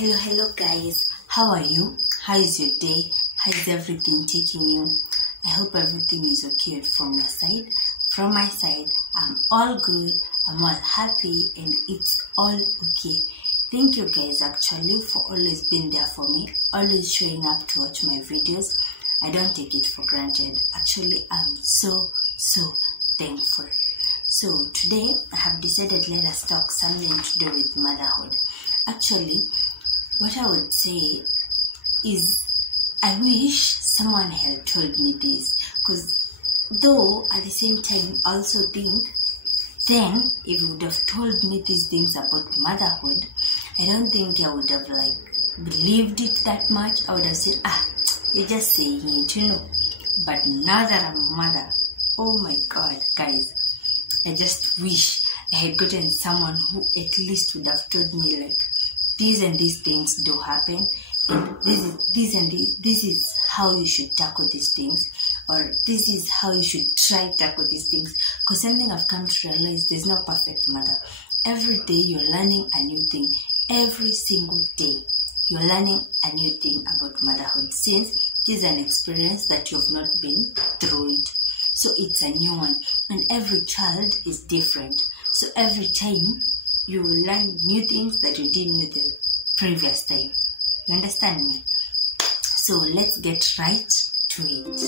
Hello guys, how are you? How is your day? How is everything taking you? I hope everything is okay from your side. From my side, I'm all good, I'm all happy, and it's all okay. Thank you guys actually for always being there for me, always showing up to watch my videos. I don't take it for granted. Actually, I'm so thankful. So today I have decided let us talk something to do with motherhood. Actually, what I would say is I wish someone had told me this, because though at the same time I also think then if you would have told me these things about motherhood, I don't think I would have believed it that much. I would have said, you're just saying it, But now that I'm a mother, oh my God, guys, I just wish I had gotten someone who at least would have told me these and these things do happen, and this is how you should tackle these things, or this is how you should try to tackle these things. Because something I've come to realize, there's no perfect mother. Every day you're learning a new thing. Every single day you're learning a new thing about motherhood, since this is an experience that you've not been through it. So it's a new one, and every child is different. So every time you will learn new things that you didn't know the previous time. You understand me? So let's get right to it.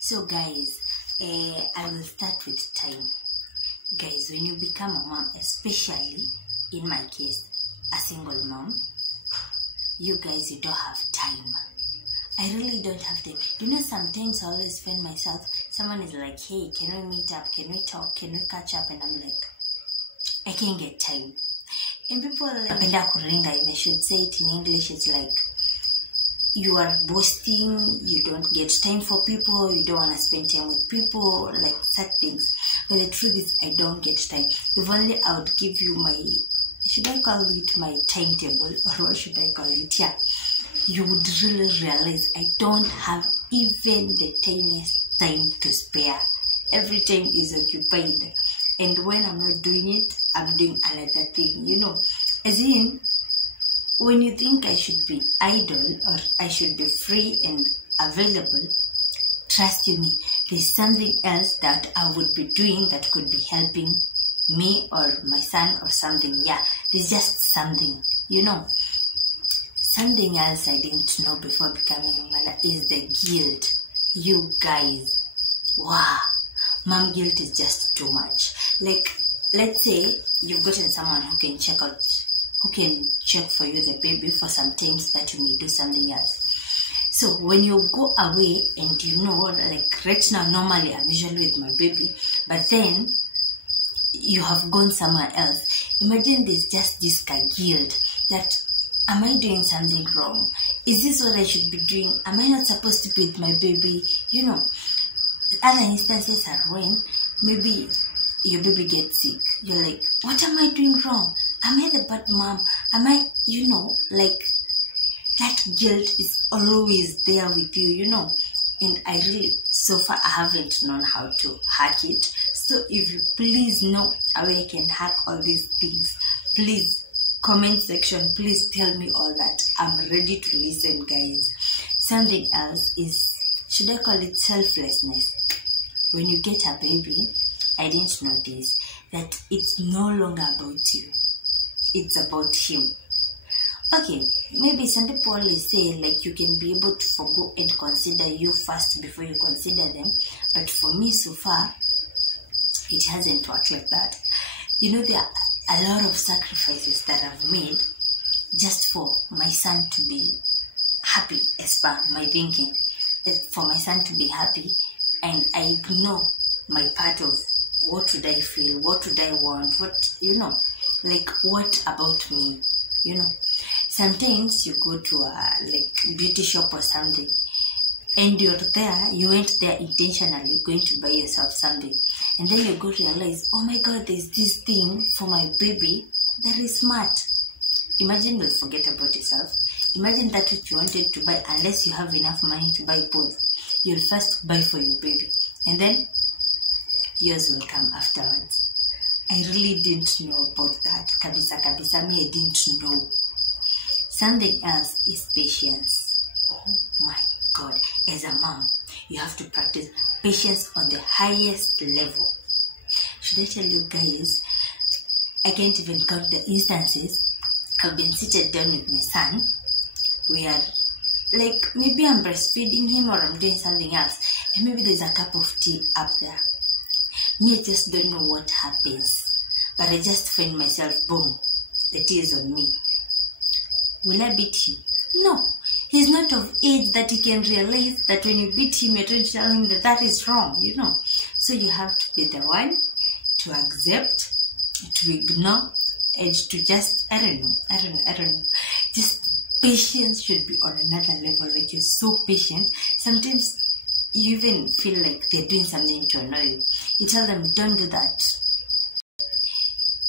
So guys, I will start with time. Guys, when you become a mom, especially in my case, a single mom, you guys, you don't have time. I really don't have time. Sometimes I always find myself, someone is like, hey, can we meet up? Can we talk? Can we catch up? And I'm like, I can't get time. And people are like, if I should say it in English, it's like, you are boasting, you don't get time for people, you don't want to spend time with people, like such things. But the truth is, I don't get time. If only I would give you my, should I call it my timetable, or what should I call it? Yeah. You would really realize I don't have even the tiniest time to spare. Every time is occupied. And when I'm not doing it, I'm doing another thing, As in, when you think I should be idle or I should be free and available, trust you me, there's something else that I would be doing that could be helping me or my son or something. Yeah, there's just something, Something else I didn't know before becoming a mother is the guilt. You guys, wow, mom guilt is just too much. Let's say you've gotten someone who can check for you the baby for some times that you may do something else. So when you go away and right now, normally I'm usually with my baby, but then you have gone somewhere else. Imagine there's just this guilt that, am I doing something wrong? Is this what I should be doing? Am I not supposed to be with my baby? Other instances are when maybe your baby gets sick. You're like, what am I doing wrong? Am I the bad mom? Am I, that guilt is always there with you, And I really, so far, I haven't known how to hack it. So if you please know how I can hack all these things, please, comment section, please tell me all that. I'm ready to listen, guys. Something else is, should I call it selflessness? When you get a baby, I didn't know this, that it's no longer about you. It's about him. Okay, maybe some people always say you can be able to forgo and consider you first before you consider them. But for me, so far, it hasn't worked like that. There are a lot of sacrifices that I've made just for my son to be happy, as per my thinking. For my son to be happy, and I ignore my part of what would I feel, what would I want, what about me, Sometimes you go to a beauty shop or something, and you went there intentionally going to buy yourself something, and then you go realize, oh my God, there's this thing for my baby that is smart. Imagine you'll forget about yourself. Imagine that which you wanted to buy, unless you have enough money to buy both. You'll first buy for your baby, and then yours will come afterwards. I really didn't know about that. Kabisa, me, I didn't know. Something else is patience. Oh my God. As a mom, you have to practice patience on the highest level. Should I tell you guys, I can't even count the instances I've been seated down with my son. We are like, maybe I'm breastfeeding him or I'm doing something else, and maybe there's a cup of tea up there. Me, I just don't know what happens, but I just find myself, boom, the tea is on me. Will I beat him? No. He's not of age that he can realize that when you beat him, you're trying to tell him that that is wrong, So you have to be the one to accept, to ignore, and to just, I don't know. Just patience should be on another level. Like, you're so patient. Sometimes you even feel like they're doing something to annoy you. You tell them, don't do that.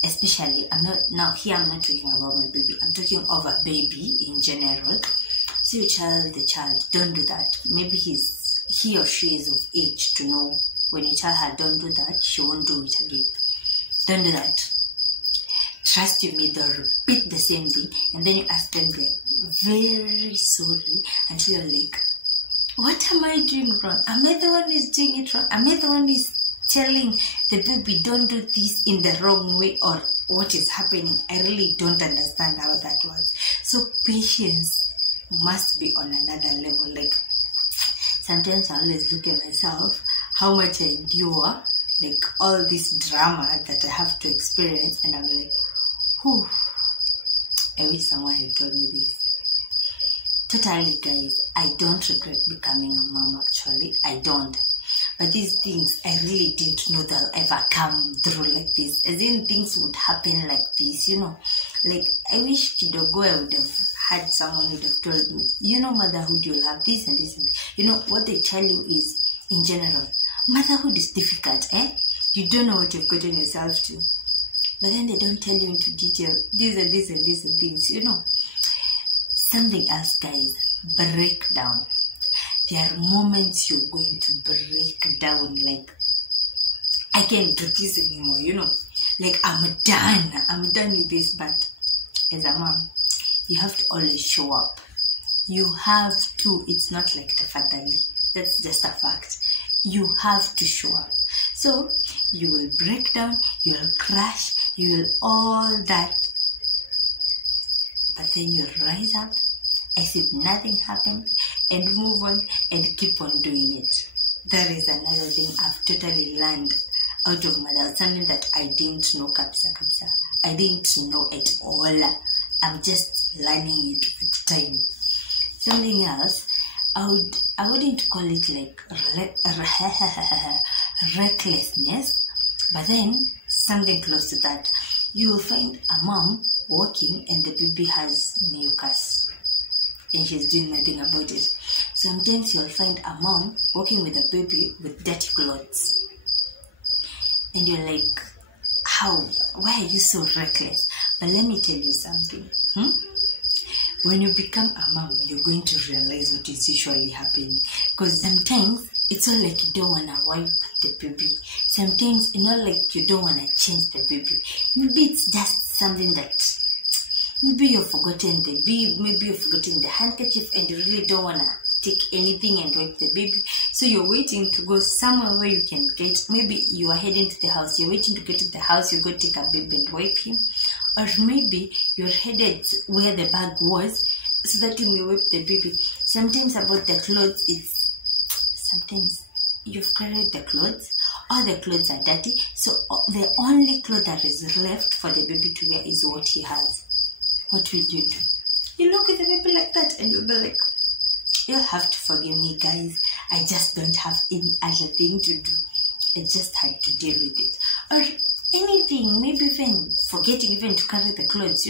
Especially, I'm not talking about my baby. I'm talking of a baby in general. So you tell the child, don't do that. Maybe he or she is of age to know when you tell her, don't do that, she won't do it again. Don't do that. Trust you me, they'll repeat the same thing, and then you ask them, they're very sorry, until you're like, what am I doing wrong? Am I the one who's doing it wrong? Am I the one who's telling the baby don't do this in the wrong way, or what is happening? I really don't understand how that works. So patience must be on another level. Like, sometimes I always look at myself, how much I endure, like all this drama that I have to experience, and I'm like, whew, I wish someone had told me this. Totally, guys, I don't regret becoming a mom, actually. I don't. But these things, I really didn't know they'll ever come through like this. As in, things would happen like this, Like, I wish kidogo I would have had someone who would have told me, motherhood, you'll have this and this and this. What they tell you is, in general, motherhood is difficult, You don't know what you've gotten yourself to. But then they don't tell you into detail, this and this and this and things, Something else, guys, breakdown. There are moments you're going to break down, like, I can't do this anymore, Like, I'm done with this. But as a mom, you have to always show up. You have to. It's not like the fatherly. That's just a fact. You have to show up. So, you will break down, you will crash, you will all that. But then you rise up as if nothing happened and move on and keep on doing it. That is another thing I've totally learned out of motherhood. Something that I didn't know, kabisa. I didn't know at all. I'm just learning it with time. Something else, I wouldn't call it like recklessness, but then something close to that. You will find a mom walking and the baby has mucus and she's doing nothing about it. Sometimes you'll find a mom walking with a baby with dirty clothes. And you're like, how? Why are you so reckless? But let me tell you something. When you become a mom, you're going to realize what is usually happening. Because sometimes it's all like you don't want to wipe the baby. Sometimes like you don't want to change the baby. Maybe it's just something that maybe you've forgotten the bib, maybe you've forgotten the handkerchief, and you really don't want to take anything and wipe the baby. So you're waiting to go somewhere where you can get, maybe you are heading to the house, you're waiting to get to the house, you go take a baby and wipe him. Or maybe you're headed where the bag was so that you may wipe the baby. Sometimes about the clothes, sometimes you've carried the clothes, all the clothes are dirty, so the only cloth that is left for the baby to wear is what he has. What will you do? You look at the baby like that and you'll be like, you'll have to forgive me, guys. I just don't have any other thing to do. I just had to deal with it. Or anything, maybe even forgetting even to carry the clothes,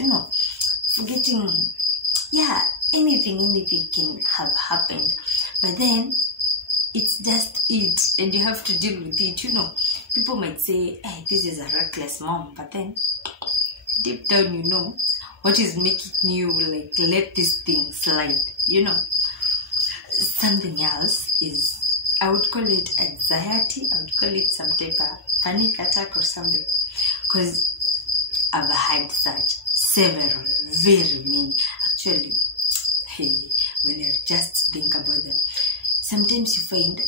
forgetting, anything can have happened. But then, it's just it, and you have to deal with it, People might say, hey, this is a reckless mom, but then, deep down, what is making you, let this thing slide, Something else is I would call it anxiety. I would call it some type of panic attack or something. Because I've had such several, very many. Actually, hey, when you just think about them, sometimes you find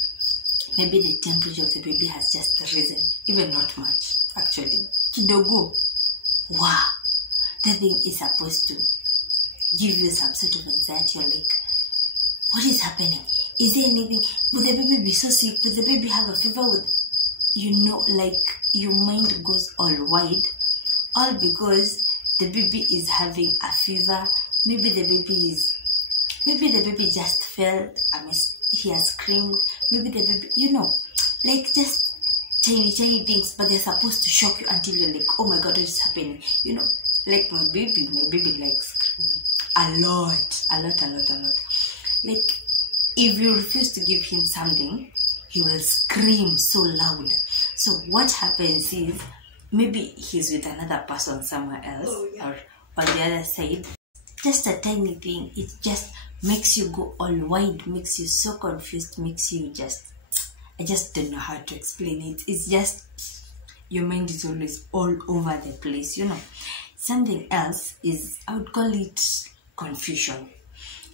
maybe the temperature of the baby has just risen, even not much, actually. Kidogo. Wow. The thing is supposed to give you some sort of anxiety. You're like, what is happening? Is there anything? Would the baby be so sick? Would the baby have a fever? Like your mind goes all wide. All because the baby is having a fever. Maybe the baby just felt, he has screamed. Maybe the baby, like just tiny things, but they're supposed to shock you until you're like, oh my God, what is happening? Like my baby likes screaming a lot. Like, if you refuse to give him something, he will scream so loud. So what happens is, maybe he's with another person somewhere else, or on the other side. Just a tiny thing, it just makes you go all wide, makes you so confused, makes you I just don't know how to explain it. It's just, your mind is always all over the place, Something else is, I would call it confusion.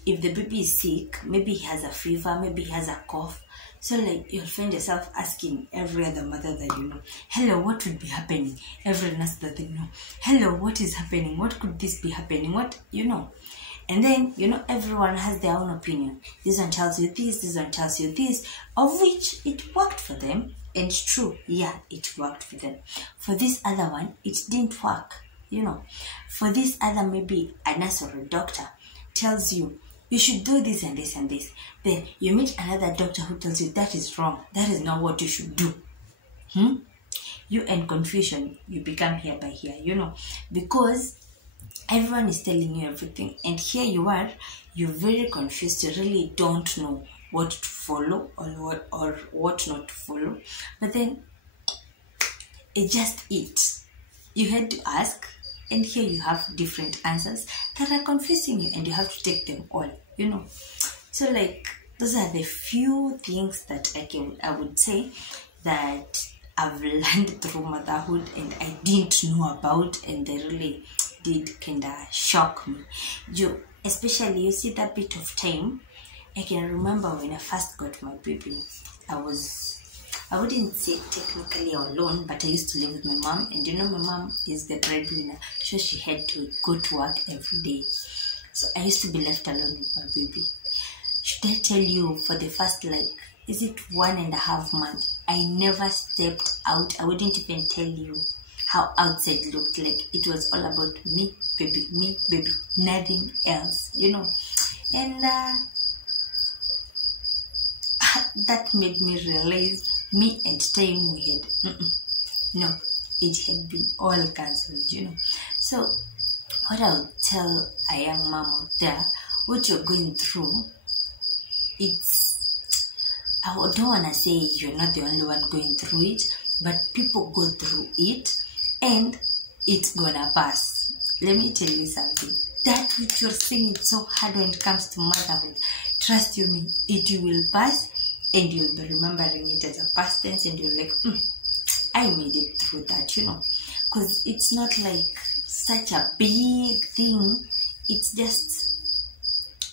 If the baby is sick, maybe he has a fever, maybe he has a cough. So like, you'll find yourself asking every other mother that you know, hello, what would be happening? Every nurse that they know, hello, what is happening? What could this be happening? And then, everyone has their own opinion. This one tells you this one tells you this, of which it worked for them. And it's true, yeah, it worked for them. For this other one, it didn't work, For this other, maybe a nurse or a doctor tells you, you should do this and this and this. Then you meet another doctor who tells you that is wrong. That is not what you should do. You and confusion, you become here by here, because everyone is telling you everything. And here you are, you're very confused. You really don't know what to follow or what not to follow. But then, it just it. You had to ask. And here you have different answers that are confusing you, and you have to take them all, So like, those are the few things that I would say that I've learned through motherhood and I didn't know about, and they really did kind of shock me. Especially, you see that bit of time, I can remember when I first got my baby, I wouldn't say technically alone, but I used to live with my mom. And my mom is the breadwinner, so she had to go to work every day. So I used to be left alone with my baby. Should I tell you, for the first, is it 1.5 months, I never stepped out. I wouldn't even tell you how outside looked like. It was all about me, baby, nothing else, And that made me realize me and time we had, no, it had been all cancelled, So what I would tell a young mom out there, what you're going through, I don't want to say you're not the only one going through it, but people go through it, and it's gonna pass. Let me tell you something. That which you're saying is so hard when it comes to motherhood, trust you me, it will pass. And you'll be remembering it as a past tense, and you're like, I made it through that, Because it's not like such a big thing. It's just,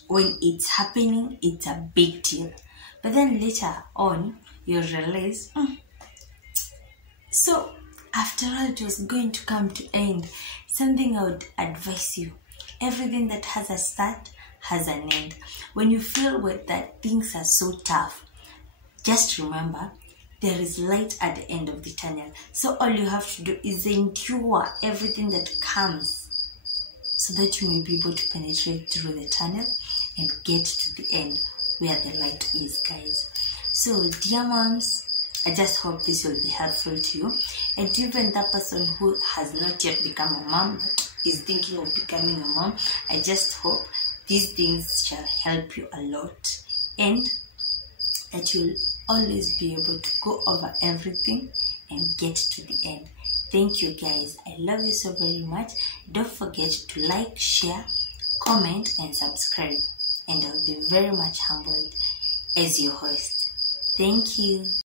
when it's happening, it's a big deal. But then later on, you realize, So, after all, it was going to come to end. Something I would advise you. Everything that has a start has an end. When you feel that things are so tough, just remember, there is light at the end of the tunnel. So all you have to do is endure everything that comes, so that you may be able to penetrate through the tunnel and get to the end where the light is, guys. So, dear moms, I just hope this will be helpful to you. And even that person who has not yet become a mom but is thinking of becoming a mom, I just hope these things shall help you a lot, and that you'll always be able to go over everything and get to the end. Thank you, guys. I love you so very much. Don't forget to like, share, comment, and subscribe. And I'll be very much humbled as your host. Thank you.